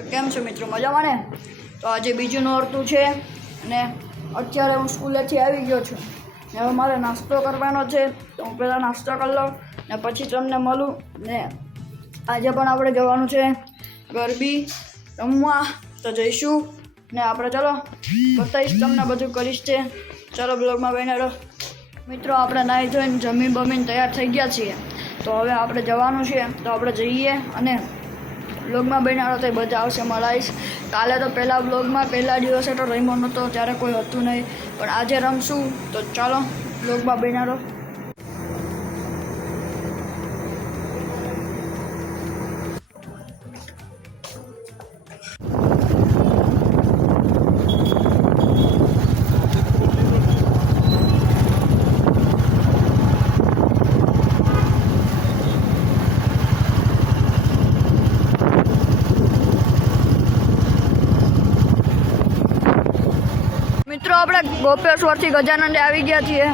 તો કેમ છો મિત્રો, મજામાં ને? તો આજે બીજું નોરતું છે અને અત્યારે હું સ્કૂલેથી આવી ગયો છું ને હવે મારે નાસ્તો કરવાનો છે. તો હું પહેલાં નાસ્તો કરી લઉં ને પછી તમને મળું. ને આજે પણ આપણે જવાનું છે ગરબી રમવા, તો જઈશું ને આપણે ચાલો બતાવીશ તમને, બધું કરીશ છે. ચાલો બ્લોગમાં બને રહો મિત્રો. આપણે નાહી ધોઈને જમીન બમીન તૈયાર થઈ ગયા છીએ, તો હવે આપણે જવાનું છે. તો આપણે જઈએ અને બ્લોગમાં બનાવો તો બધા આવશે, મળાવીશ. કાલે તો પહેલા દિવસે તો રમ્યો નહોતો, ત્યારે કોઈ હતું નહીં, પણ આજે રમશું. તો ચાલો બ્લોગમાં બનાવો. મિત્રો આપણે ગોપેશ્વરથી ગજાનંદે આવી ગયા છીએ.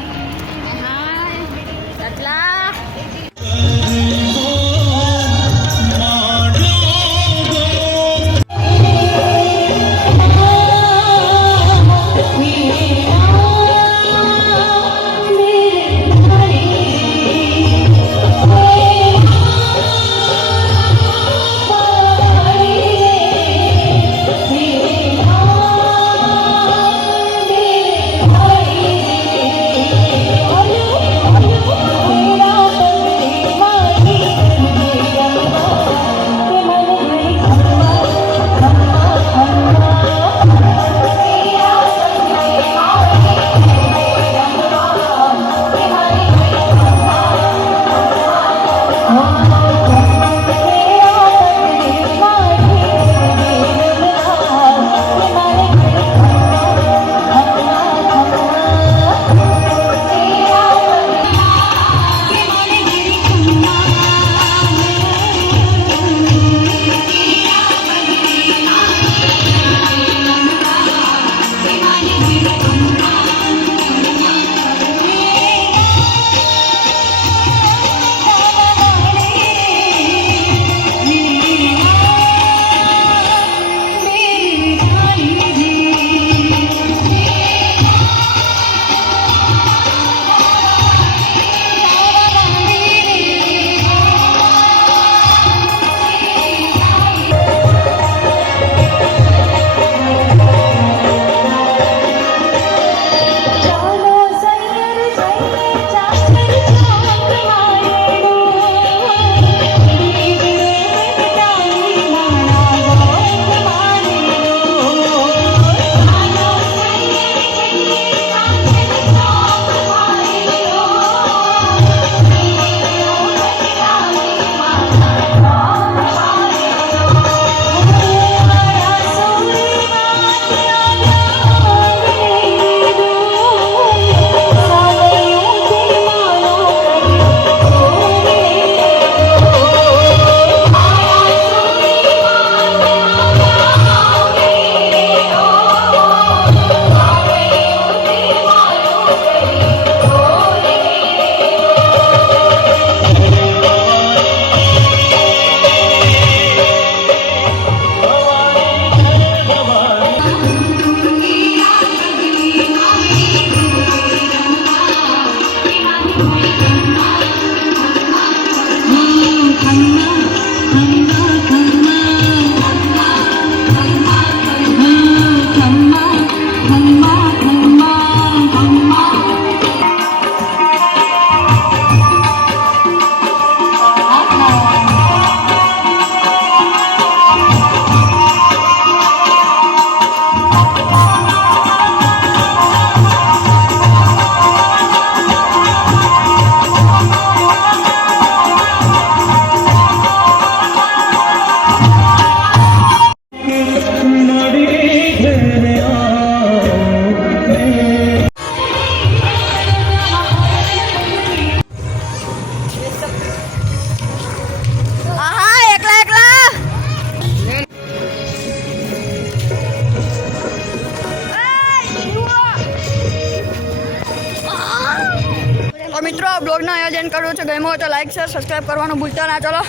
તો મિત્રો બ્લોગનું આયોજન કર્યું છે, ગમ્યું હોય તો લાઈક શેર સબસ્ક્રાઈબ કરવાનું ભૂલતા ના. ચલો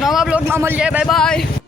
નવા બ્લોગમાં મળીએ, બાય બાય.